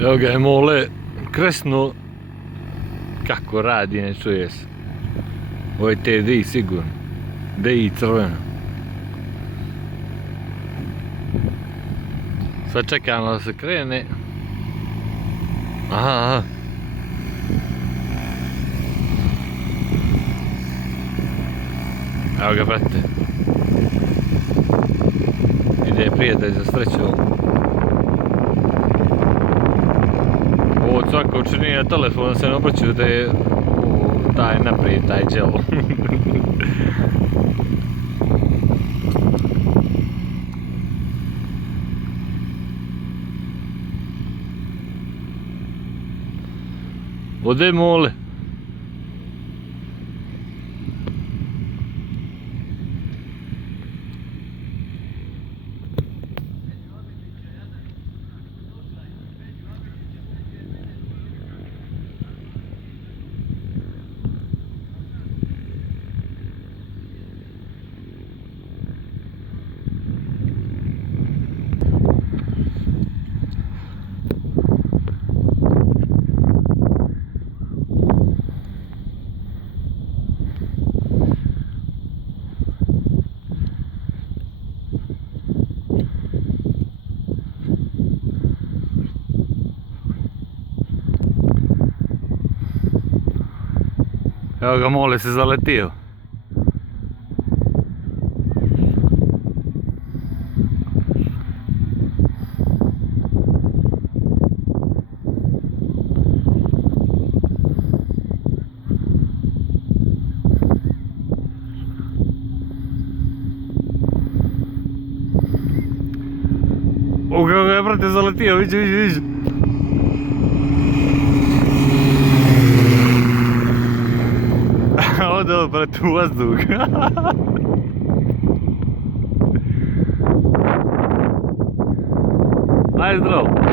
Evo ga je Mole kresnuo. Kako radi, ne čuje se. Ovo je TDI sigurno. DI crveno. Sad čekamo da se krene. Aha. Evo ga, brate. Ide prijatelj za sreću. Ovo svako učini na telefon, se ne obraćaju da je taj naprijed, taj djelo. Ode Mole. Evo ga, Mole se zaletio. Evo ga je, brate, zaletio, vidiš. Ode, brate, u vazduh. Ajde, zdravo.